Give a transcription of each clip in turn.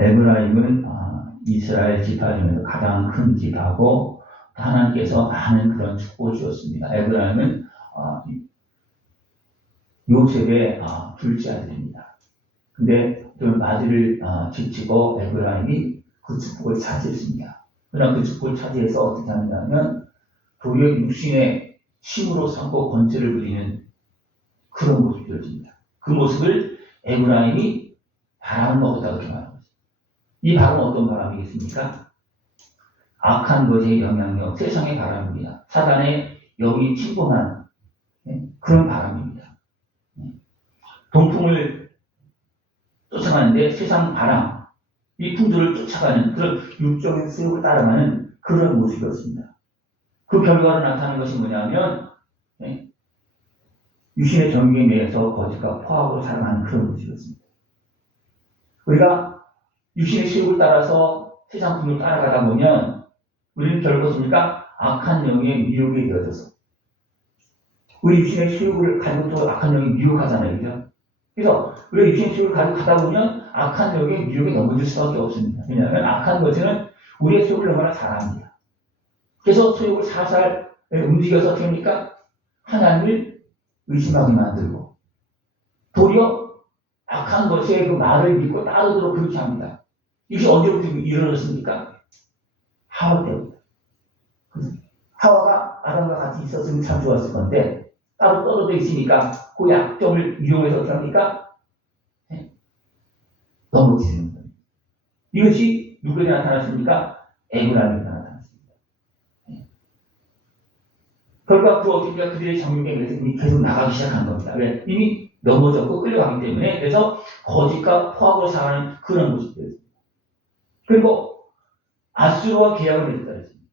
에브라임은 이스라엘 지파 중에서 가장 큰 지파고 하나님께서 많은 그런 축복을 주었습니다. 에브라임은 요셉의 둘째 아들입니다. 근데 좀 아들을 지치고 에브라임이 그 축복을 차지했습니다. 그러나 그 축복을 차지해서 어떻게 하느냐면 도리어 육신의 힘으로 삼고 권세를 부리는 그런 모습이 되어집니다. 그 모습을 에브라임이 바람을 먹었다 그렇게 말합니다. 이 바람은 어떤 바람이겠습니까? 악한 것의 영향력, 세상의 바람입니다. 사단의 영이 침범한 그런 바람입니다. 동풍을 쫓아가는데 세상 바람, 이 풍조를 쫓아가는 그런 육적인 수욕을 따라가는 그런 모습이었습니다. 그 결과로 나타나는 것이 뭐냐면 유신의 정경에 의해서 거짓과 포악으로 살아가는 그런 모습이었습니다. 우리가 육신의 수욕을 따라서 세상 풍조를 따라가다 보면 우리는 결국 뭡니까? 악한 영의 미혹에 되어져서 우리 육신의 수욕을 가지고 또 악한 영이 미혹하잖아요. 그죠? 그래서 우리가 육신의 수욕을 가지고 가다 보면 악한 영의 미혹에 넘어질 수밖에 없습니다. 왜냐하면 악한 것은 우리의 수욕을 너무나 잘합니다. 그래서 수욕을 살살 움직여서 어떻게 합니까? 하나님을 의심하게 만들고 도리어 악한 것에 그 말을 믿고 따르도록 그렇게 합니다. 이것이 언제부터 이루어졌습니까? 하와 때부터. 하와가 아담과 같이 있었으면 참 좋았을 건데 따로 떨어져 있으니까 그 약점을 이용해서 어떻게 합니까? 넘어지는 거예요. 이것이 누구에게 나타났습니까? 에브라임에게 나타났습니다. 결과 어떻게 그들의 정욕에 의해서 이미 계속 나가기 시작한 겁니다. 왜? 이미 넘어졌고 끌려가기 때문에. 그래서 거짓과 포악으로 살아가는 그런 모습이었습니다. 그리고 아수르와 계약을 맺었다 했습니다.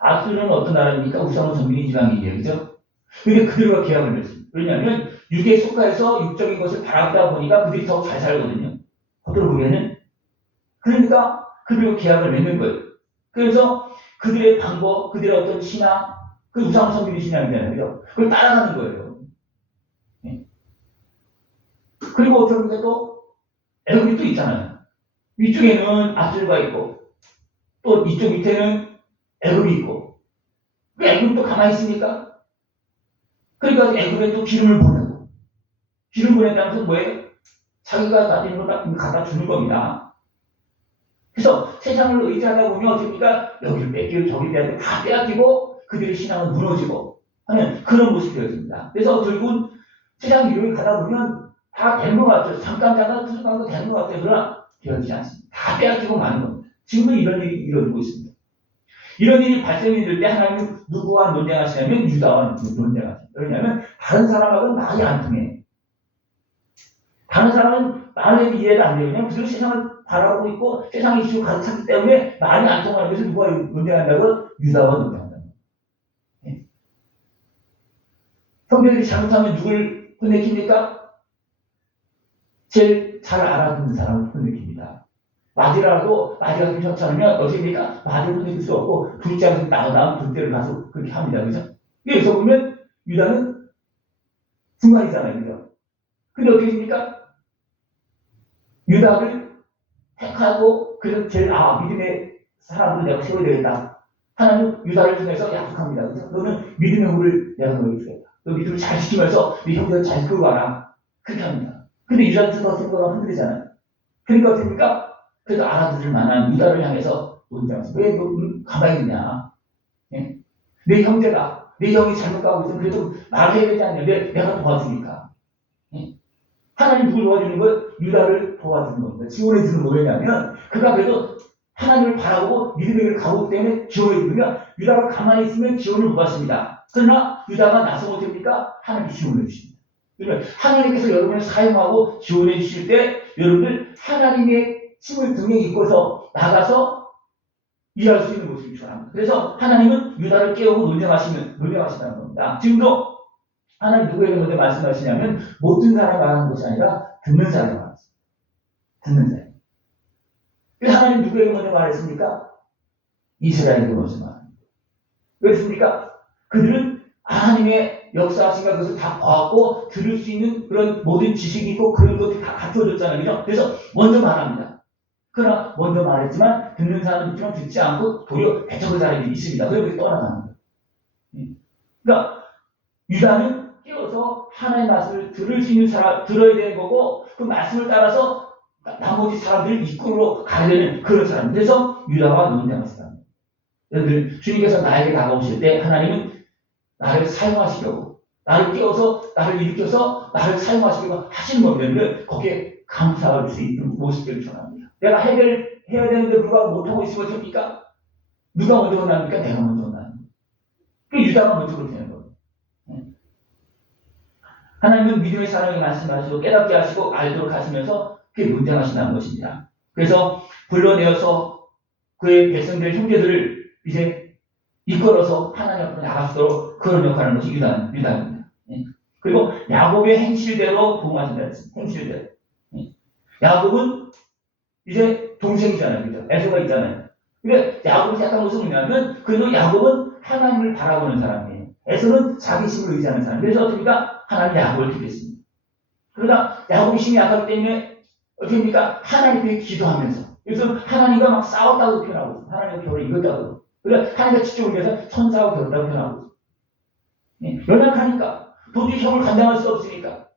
아수르는 어떤 나라입니까? 우상을 섬기는 지방이에요. 그죠? 근데 그들과 계약을 맺습니다. 왜냐하면 육에 속하여서 육적인 것을 바라보다 보니까 그들이 더 잘 살거든요. 겉으로 보기에는. 그러니까 그들과 계약을 맺는 거예요. 그래서 그들의 방법, 그들의 어떤 신앙, 그 우상을 섬기는 신앙이잖아요. 그죠? 그걸 따라가는 거예요. 그리고 어떤 게 또 애굽이 또 있잖아요. 위쪽에는 아수르가 있고 또 이쪽 밑에는 애굽이 있고 왜 애굽도 가만히 있습니까? 그러니까 애굽에 또 기름을 보내고 기름 보낸다는 것은 뭐예요? 자기가 가진 걸 갖다 주는 겁니다. 그래서 세상을 의지하다 보면 어떻습니까? 여기를 뺏기고 저기를 뺏기고 다 빼앗기고 그들의 신앙은 무너지고 하는 그런 모습이 되어집니다. 그래서 결국은 세상 이름을 가다 보면 다 되는 것 같아요. 잠깐 투숙하는 거 되는 것 같아요. 그러나 되어지지 않습니다. 다 빼앗기고 마는 겁니다. 지금도 이런 일이 이루어지고 있습니다. 이런 일이 발생이 될 때 하나님은 누구와 논쟁하시냐면 유다와 논쟁하십니다. 왜냐하면 다른 사람하고는 말이 안 통해. 다른 사람은 말을 이해가 안 돼요. 왜냐하면 그들은 세상을 바라보고 있고 세상의 이슈를 가득 찼기 때문에 말이 안 통하는 것을 누가 논쟁한다고? 유다와 논쟁한다고. 형제들이 잘못하면 누굴 혼내킵니까? 제일 잘 알아듣는 사람을 혼내킵니다. 맞으라도 마디가 괜찮잖으면 어떻게입니까? 마디를 혼내줄 수 없고 둘째가 나오다음 둘째를 가서 그렇게 합니다. 그죠? 여기서 보면 유다는 중간이잖아요. 그죠? 근데 어떻게 됩니까? 유다를 택하고 그래서 제일 믿음의 사람을 내가 세워야 되겠다. 하나님 유다를 통해서 약속합니다. 그죠? 너는 믿음의 후를 내가 너에게 주겠다. 너 믿음을 잘 지키면서 네 형제를 잘 끌고 가라. 그렇게 합니다. 근데 유다는 어떤 거랑 흔들리잖아요. 그러니까 어떻습니까? 그래도 알아들을 만한 유다를 향해서 논쟁하면서 왜 너 가만히 있냐? 예? 내 형제가 내 형이 잘못 가고 있으면 그래도 말해야 되지 않냐? 내가 도와주니까. 예? 하나님 누굴 도와주는 거예요? 유다를 도와주는 겁니다. 지원해 주는 거냐면 그가 그래도 하나님을 바라보고 믿음의 길을 가고 있기 때문에 지원해 주면 유다가 가만히 있으면 지원을 못 받습니다. 그러나 유다가 나서면 됩니까? 하나님이 지원해 주십니다. 그러면 하나님께서 여러분을 사용하고 지원해 주실 때 여러분들 하나님의 힘을 등에 입고서 나가서 일할 수 있는 모습이 필요합니다. 그래서 하나님은 유다를 깨우고 논쟁하신다는 겁니다. 지금도 하나님 누구에게 먼저 말씀하시냐면 못 듣는 사람이 말하는 것이 아니라 듣는 사람이 말했습니다. 듣는 사람. 그래서 하나님 누구에게 먼저 말했습니까? 이스라엘에게 먼저 말합니다. 왜 그렇습니까? 그들은 하나님의 역사하신가 그것을 다 봐왔고 들을 수 있는 그런 모든 지식이 있고 그런 것들이 다 갖춰졌잖아요. 그죠? 그래서 먼저 말합니다. 그러나 먼저 말했지만 듣는 사람은 있지만 듣지 않고 도리어 배척의 사람이 있습니다. 그래서 떠나가는 거예요. 그러니까 유다는 깨어서 하나님의 말씀을 들을 수 있는 사람, 들어야 되는 거고 그 말씀을 따라서 나머지 사람들을 이끌어 가야 되는 그런 사람. 그래서 유다와 논쟁을 했습니다. 여러분, 주님께서 나에게 다가오실 때 하나님은 나를 사용하시려고, 나를 깨워서, 나를 일으켜서, 나를 사용하시려고 하시는 건데, 거기에 감사할 수 있는 모습들을 전합니다. 내가 해결해야 되는데 불구하고 못하고 있으면 어쩝니까? 누가 먼저 혼납니까? 내가 먼저 혼납니다. 그 유다가 먼저 그렇게 되는 거예요. 하나님은 믿음의 사랑에 말씀하시고 깨닫게 하시고 알도록 하시면서 그게 논쟁하신다는 것입니다. 그래서 불러내어서 그의 백성들, 형제들을 이제 이끌어서 하나님 앞으로 나가시도록 그런 역할을 하는 것이 유다입니다. 그리고 야곱의 행실대로 부응하신다 했습니다. 행실대로. 야곱은 이제 동생이잖아요. 그죠? 에서가 있잖아요. 근데 야곱이 약간 무슨 의미냐면 그래도 야곱은 하나님을 바라보는 사람이에요. 에서는 자기 힘을 의지하는 사람. 그래서 어떻습니까? 하나님 야곱을 택했습니다. 그러다 야곱이 힘이 약하기 때문에 어떻습니까? 하나님께 기도하면서. 그래서 하나님과 막 싸웠다고 표현하고 있어요. 하나님과 결을 이겼다고. 그러니까 하나님과 직접 위해서 천사와 결었다고 표현하고 있어요. 연약하니까 도저히 형을 감당할 수 없으니까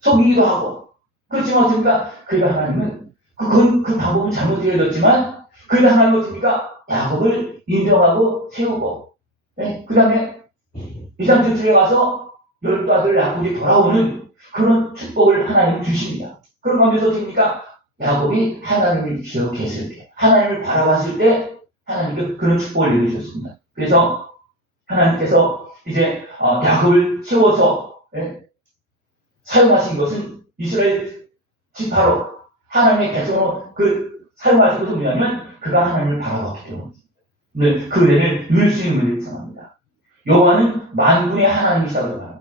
속이기도 하고. 그렇지만 어떻습니까? 그러니까 하나님은 그 방법은 잘못되어졌지만 그러니까 하나님은 어떻습니까? 야곱을 인정하고 세우고 그 다음에 이산주에 가서 열두 아들 야곱이 돌아오는 그런 축복을 하나님 주십니다. 그런 가운데서 어떻습니까? 야곱이 하나님을 기억했을 때, 하나님을 바라봤을 때 하나님께 그런 축복을 내려주셨습니다. 그래서 하나님께서 이제 야곱을 세워서 사용하신 것은 이스라엘 지파로 하나님의 백성으로 사용하신 것은 뭐냐면 그가 하나님을 바라봤기 때문입니다. 그 은혜를 누릴 수 있는 은혜를 상합니다. 여호와는 만군의 하나님이시라고 합니다.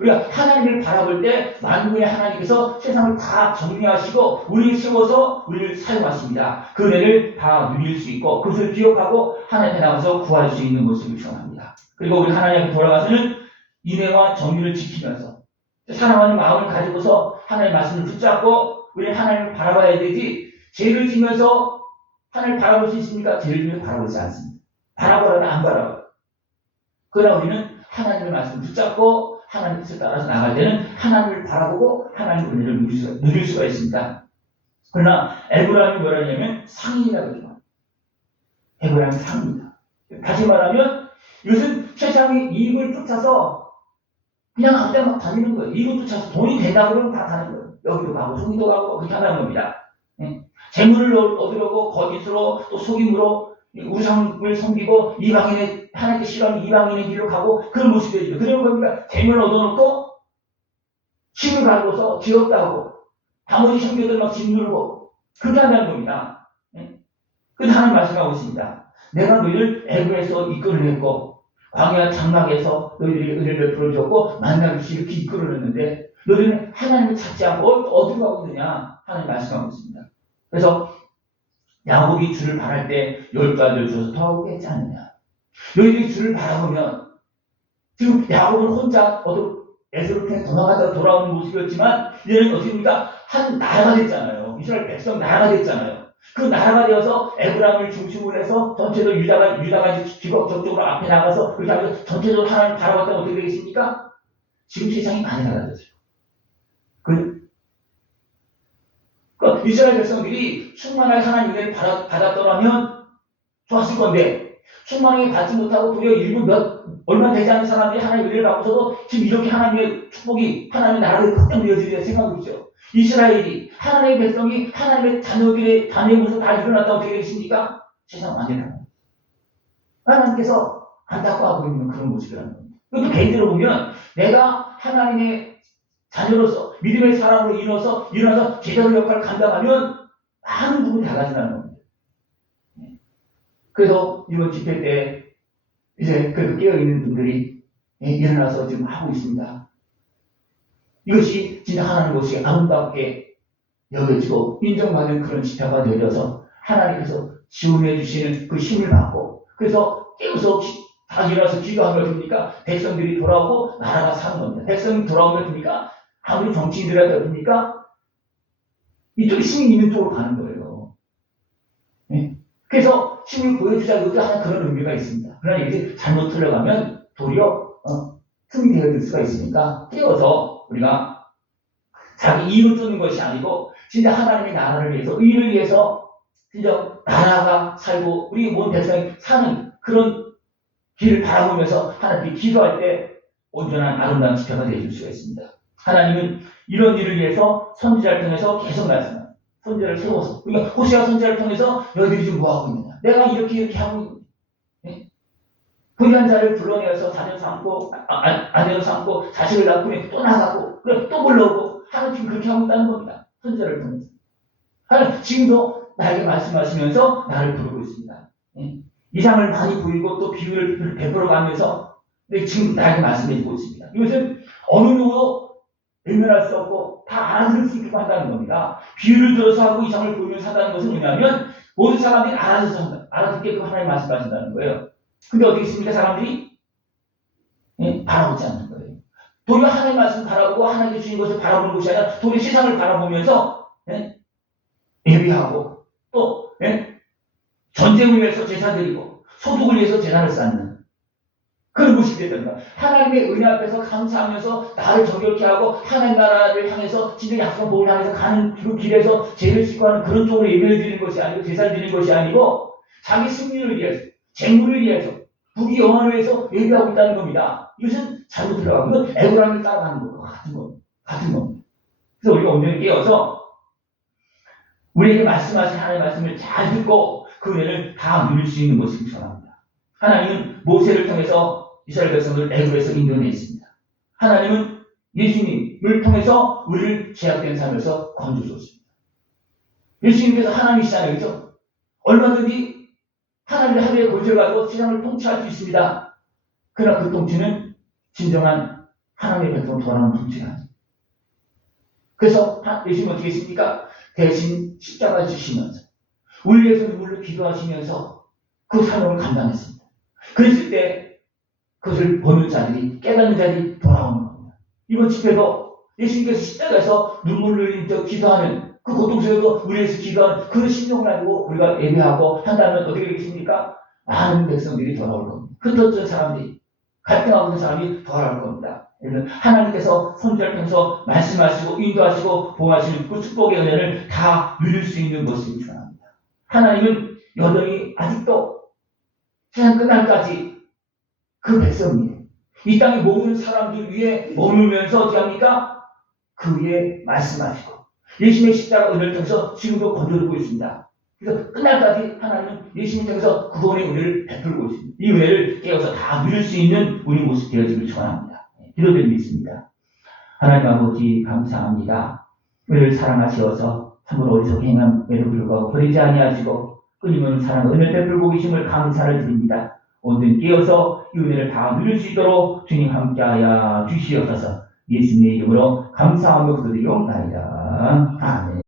우리가 하나님을 바라볼 때 만군의 하나님께서 세상을 다 정리하시고 우리를 세워서 우리를 사용하십니다. 그 은혜를 다 누릴 수 있고 그것을 기억하고 하나님께 나가서 구할 수 있는 모습을 전합니다. 그리고 우리 하나님 앞에 돌아가서는 인애와 정의를 지키면서 사랑하는 마음을 가지고서 하나님의 말씀을 붙잡고 우리는 하나님을 바라봐야 되지 죄를 지면서 하나님을 바라볼 수 있습니까? 죄를 지면서 바라보지 않습니다. 바라보라면 안 바라봐요. 그러나 우리는 하나님의 말씀을 붙잡고 하나님의 뜻을 따라서 나갈 때는 하나님을 바라보고 하나님의 은혜를 누릴 수가 있습니다. 그러나 에브라임이 뭐라냐면 상인이라고 그러죠. 에브라임은 상인이다. 다시 말하면 이것은 세상의 이익을 쫓아서 그냥 아무 데나 막 다니는 거예요. 이익을 쫓아서 돈이 된다고 그러면 다 가는 거예요. 여기도 가고 저기도 가고 그렇게 하는 겁니다. 재물을 얻으려고 거짓으로 또 속임으로 우상을 섬기고 이방인의 하나님께 싫어하는 이방인의 길로 가고 그런 모습이 되죠. 그런 겁니다. 재물을 얻어놓고 힘을 가지고서 지었다고 나머지 형제들 막 짓누르고 그렇게 한다는 겁니다. 그 하나님 말씀하고 있습니다. 내가 너희를 애굽에서 이끌어냈고 광야 장막에서 너희들이 은혜를 베풀어 줬고 만나를 이렇게 이끌어냈는데 너희는 하나님을 찾지 않고 어디로 가고 있느냐 하나님 말씀하고 있습니다. 그래서 야곱이 주를 바랄 때 열두 아들 주어서 더하고 깼지 않느냐. 너희들이 주를 바라보면 지금 야곱은 혼자 에스로 통해 도망가다가 돌아오는 모습이었지만 이제는 어떻습니까? 한 나라가 됐잖아요. 이스라엘 백성 나라가 됐잖아요. 그 나라가 되어서 에브라임을 중심으로 해서 전체적으로 유다가 저쪽으로 앞에 나가서 그렇게 하면서 전체적으로 하나님을 바라봤다면 어떻게 되겠습니까? 지금 세상이 많이 달라졌어요. 이스라엘 백성들이 충만하게 하나님 은혜를 받았더라면 좋았을 건데 충만하게 받지 못하고 도리어 일부 얼마 되지 않은 사람들이 하나님의 은혜를 받고서도 지금 이렇게 하나님의 축복이 하나님의 나라를 크게 누려지리라 생각하고 있죠. 이스라엘이 하나님의 백성이 하나님의 자녀의 모습 다 일어났다고 어떻게 되겠습니까? 세상 완전히 다릅니다. 하나님께서 안타까워하고 있는 그런 모습이라는 겁니다. 그것도 개인적으로 보면 내가 하나님의 자녀로서 믿음의 사람으로 일어나서 제자의 역할을 감당하면 많은 부분이 달라진다는 겁니다. 그래서 이번 집회 때 이제 그래도 깨어있는 분들이 일어나서 지금 하고 있습니다. 이것이 진짜 하나님 것이 아름답게 여겨지고 인정받는 그런 집회가 되어서 하나님께서 지원해 주시는 그 힘을 받고 그래서 깨어서 다 일어나서 기도하면 됩니까? 백성들이 돌아오고 나라가 사는 겁니다. 백성이 돌아오면 됩니까? 아무리 정치인들이라도 됩니까? 이쪽에 힘이 있는 쪽으로 가는 거예요. 이것도 하나 그런 의미가 있습니다. 그러나 이게 잘못 흘러가면 도리어 틈이 되어질 수가 있으니까 깨워서 우리가 자기 이익을 쫓는 것이 아니고 진짜 하나님의 나라를 위해서 의를 위해서 진짜 나라가 살고 우리 모든 백성이 사는 그런 길을 바라보면서 하나님께 기도할 때 온전한 아름다운 지표가 되어줄 수가 있습니다. 하나님은 이런 일을 위해서 선지자를 통해서 계속 말씀합니다. 선지자를 세워서 그러니까 호세아 선지자를 통해서 너희들이 지금 뭐하고 있느냐, 내가 이렇게 하고 있느냐, 불의한 자를 불러내어서 자녀 삼고 아내로 삼고 자식을 낳고 또 나가고 그래 또 불러오고 하나님 지금 그렇게 하고 있다는 겁니다. 선지자를 통해서 하나님 지금도 나에게 말씀하시면서 나를 부르고 있습니다. 이상을 많이 보이고 또 비유를 베풀어가면서 지금 나에게 말씀해주고 있습니다. 이것은 어느 누구도 외면할 수 없고 다 알아들을 수 있게 한다는 겁니다. 비유를 들어서 하고 이상을 보이면서 한다는 것은 뭐냐면 모든 사람들이 알아듣게끔 하나님 말씀하신다는 거예요. 근데 어떻게 있습니까? 사람들이 바라보지 않는 거예요. 도리어 하나님 말씀 바라보고 하나님께 주신 것을 바라보는 것이 아니라 도리어 세상을 바라보면서 예비하고 또 전쟁을 위해서 제사 드리고 소득을 위해서 재산을 쌓는 그런 모습이 됐다는 거야. 하나님의 은혜 앞에서 감사하면서 나를 정결케 하고 하나님 나라를 향해서 진짜 약속한 복을 향해서 가는 그 길에서 죄를 씻고 하는 그런 쪽으로 예배를 드리는 것이 아니고 제사를 드리는 것이 아니고 자기 승리를 위해서 재물을 위해서 부귀 영화를 위해서 예배하고 있다는 겁니다. 이것은 잘못 들어가고 이건 애고람을 따라가는 것과 같은 겁니다. 그래서 우리가 온전히 깨어서 우리에게 말씀하신 하나님의 말씀을 잘 듣고 그 은혜를 다 누릴 수 있는 모습을 전합니다. 하나님은 모세를 통해서 이스라엘 백성을 애굽에서 인도해냈습니다. 하나님은 예수님을 통해서 우리를 죄악된 삶에서 건져줬습니다. 예수님께서 하나님이시잖아요. 그렇죠? 얼마든지 하나님의 하루에 고쳐가지고 세상을 통치할 수 있습니다. 그러나 그 통치는 진정한 하나님의 백성을 돌아가는 통치가 아닙니다. 그래서 예수님은 어떻게 했습니까? 대신 십자가 주시면서 우리 위해서 눈물로 기도하시면서 그 사명을 감당했습니다. 그랬을 때 그것을 보는 자들이 깨닫는 자들이 돌아오는 겁니다. 이번 집회도 예수님께서 십자가에서 눈물을 흘린 기도하는 그 고통 속에서 우리 위해서 기도하는 그 심정을 알고 우리가 예배하고 한다면 어떻게 되겠습니까? 많은 백성들이 돌아올 겁니다. 흩어진 사람들이 갈등하고 있는 사람이 돌아올 겁니다. 하나님께서 선지자를 통해서 말씀하시고 인도하시고 보호하시는 그 축복의 은혜를 다 누릴 수 있는 모습이 전합니다. 하나님은 여전히 아직도 세상 끝날까지 그 백성이에요. 이 땅의 모든 사람들 위에 머물면서 어떻게 합니까? 그 위에 말씀하시고 예수님의 십자가 은혜를 통해서 지금도 건져주고 있습니다. 그래서 끝날까지 하나님은 예수님 통해서 구원의 은혜를 베풀고 있습니다. 이 은혜를 깨어서 다 누릴 수 있는 우리 모습 되어지길 축원합니다. 기도드리고 있습니다. 하나님 아버지 감사합니다. 우리를 사랑하시어서 참으로 어리석게 행함에도 불구하고 버리지 아니하시고 끊임없는 사랑 은혜를 베풀고 계심을 감사를 드립니다. 온전히 깨어서 이 은혜를 다 누릴 수 있도록 주님 함께하여 주시옵소서. 예수님의 이름으로 감사하며 기도드리옵나이다. 아멘.